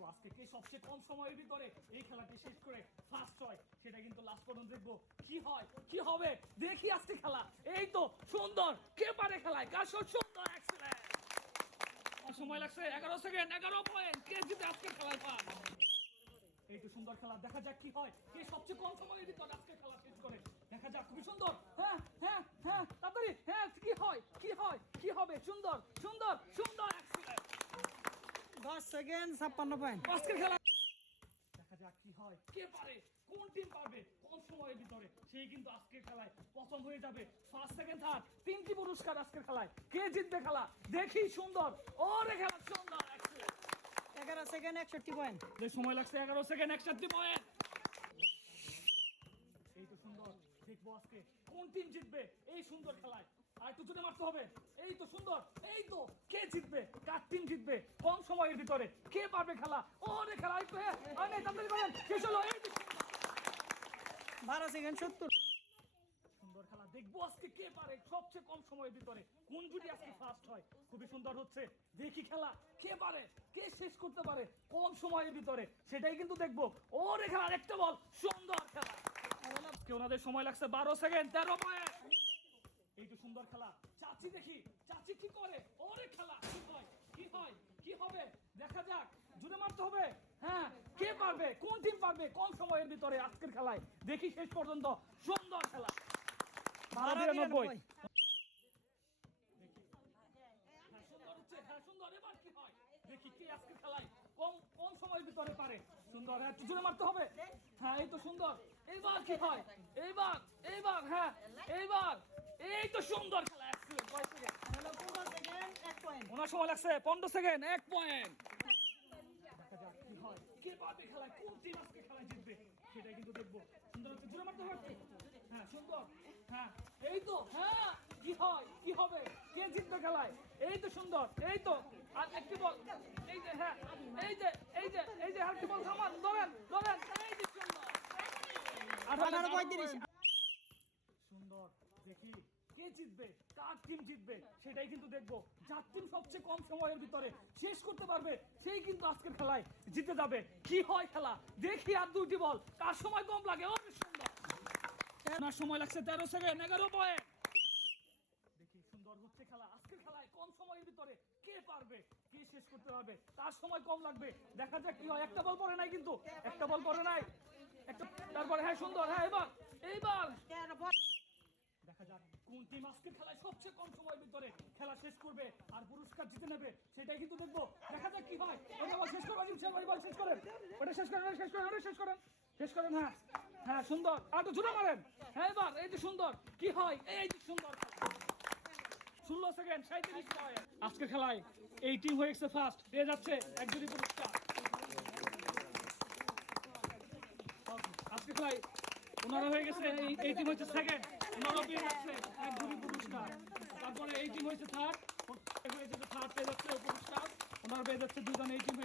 দেখবো আজকে কে সবচেয়ে কম সময়ের ভিতরে এই খেলাটি শেষ করে ফার্স্ট হয়, সেটা কিন্তু লাস্ট পর্যন্ত দেখবো কি হয় কি হবে। দেখি আজকে খেলা, এই তো সুন্দর, কে পারে খেলায়, কার শট সুন্দর, এক্সেলেন্ট। সময় লাগছে 11 সেকেন্ড, 11 পয়েন্ট, কে জিতে আজকের খেলায় পান। এই তো সুন্দর খেলা, দেখা যাক কি হয়, কে সবচেয়ে কম সময়ের ভিতরে আজকে খেলা শেষ করে। দেখা যাক, খুবই সুন্দর, হ্যাঁ হ্যাঁ হ্যাঁ, তাড়াতাড়ি, হ্যাঁ কি হয় কি হয় কি হবে, সুন্দর সুন্দর সুন্দর, এক্সেলেন্ট। 10 second 56 point. আজকের খেলা দেখা যাক কি হয়, কে পারে, কোন টিম পারবে কম সময়ের ভিতরে, সেই কিন্তু আজকের খেলায় প্রথম হয়ে যাবে। ফার্স্ট সেকেন্ড থার্ড তিনটি পুরস্কার আজকের খেলায়, কে জিতবে খেলা দেখি। সুন্দর, ওরে খেলা সুন্দর, এক্সেলেন্ট। 11 second 61 point. সময় লাগছে 11 সেকেন্ড, 61 পয়েন্ট। এই তো সুন্দর, দেখবো আজকে কোন টিম জিতবে এই সুন্দর খেলায়। আর একটু জোরে মারতে হবে। এই তো সুন্দর, এই তো কে জিতবে, কার টিম জিতবে কম সময়ের ভিতরে, কে পারবে খেলা, ওরে খেলা একটু, হ্যাঁ তাড়াতাড়ি করেন, শেষ হলো। এই তো 12 সেকেন্ড 70। সুন্দর খেলা, দেখবো আজকে কে পারে সবচেয়ে কম সময়ের ভিতরে, কোন জুটি আজকে ফার্স্ট হয়। খুবই সুন্দর হচ্ছে, দেখি খেলা, কে পারে, কে শেষ করতে পারে কম সময়ের ভিতরে, সেটাই কিন্তু দেখবো। ওরে খেলা, একটা বল, সুন্দর খেলা। আজকে ওনাদের সময় লাগছে 12 সেকেন্ড 13 পয়েন্ট। এই তো সুন্দর খেলা, চাচি দেখি চাচি কি করে, ওরে খেলা কি হয় কি হয় কি হবে, দেখা যাক, জুড়ে মারতে হবে। হ্যাঁ, কে পারবে, কোন টিম পারবে কম সময়ের ভিতরে আজকের খেলায়, দেখি শেষ পর্যন্ত। সুন্দর খেলা, 12-92। হ্যাঁ সুন্দর হচ্ছে, হ্যাঁ সুন্দর, এবার কি হয় দেখি, কে আজকের খেলায় কম কম সময়ের ভিতরে পারে। সুন্দর, হ্যাঁ একটু জোরে মারতে হবে। হ্যাঁ এই তো সুন্দর, এইবার কি হয়, এইবার এইবার হ্যাঁ এইবার, এই তো সুন্দর খেলা, এক্সেলেন্ট। 15 second 1 point. ওনার সময় লাগছে 15 সেকেন্ড 1 পয়েন্ট। দেখা যাক কি হয়, কে পারবে খেলায়, কোন টিম আজকে খেলায় জিতবে, সেটাই কিন্তু দেখবো। সুন্দর হচ্ছে, জোরে মারতে হবে। হ্যাঁ সুন্দর, হ্যাঁ এই তো, হ্যাঁ কি হয় কি হবে, কে জিতবে খেলায়, এই তো সুন্দর, এই তো আর একটি বল, এই যে হ্যাঁ এই যে এই যে এই যে আরেকটি বল, থামান, ধরেন ধরেন, এই যে সুন্দর 18-35। সুন্দর, দেখি কে জিতবে, কার টিম জিতবে, সেটাই কিন্তু দেখবো। যার টিম সবচেয়ে কম সময়ের ভিতরে শেষ করতে পারবে, সেই কিন্তু আজকের খেলায় জিতে যাবে। কি হয় খেলা দেখি, আর দুটি বল, কার সময় কম লাগে, অনেক সুন্দর। ওনার সময় লাগছে 13 সেকেন্ড 11 পয়েন্ট। দেখি সুন্দর হচ্ছে খেলা, আজকের খেলায় কম সময়ের ভিতরে কে পারবে, কে শেষ করতে পারবে, তার সময় কম লাগবে। দেখা যাক কি হয়, একটা বল পড়ে নাই কিন্তু, একটা বল পড়ে নাই, একটা, তারপরে হ্যাঁ সুন্দর, হ্যাঁ এইবার এইবার দেখা যাক কোন টিম আজকের খেলায় সবচেয়ে কম সময়ের ভিতরে খেলা শেষ করবে আর পুরস্কার জিতে নেবে, সেটাই কিন্তু দেখবো। দেখা যাক কি হয়, ওটা বল শেষ করবেন, বল শেষ করেন, ওটা শেষ করেন, শেষ করেন, ওটা শেষ করেন, শেষ করেন। হ্যাঁ হ্যাঁ সুন্দর, আর তো জুড়ে মারেন। হ্যাঁ এবার এই যে সুন্দর, কি হয়, এই যে সুন্দর খেলা। 16 সেকেন্ড 37 পয়েন্ট। আজকের খেলায় এই টিম হয়ে গেছে ফার্স্ট, পেয়ে যাচ্ছে এক জুটি পুরস্কার। আজকের খেলায় ওনারা হয়ে গেছে, এই টিম হচ্ছে সেকেন্ড, ওনারা পেয়ে যাচ্ছে এক জুটি পুরস্কার। তারপরে এই টিম হয়েছে থার্ড, হয়ে যাচ্ছে থার্ড, পেয়ে যাচ্ছে পুরস্কার, ওনারা পেয়ে যাচ্ছে দুজন। এই টিম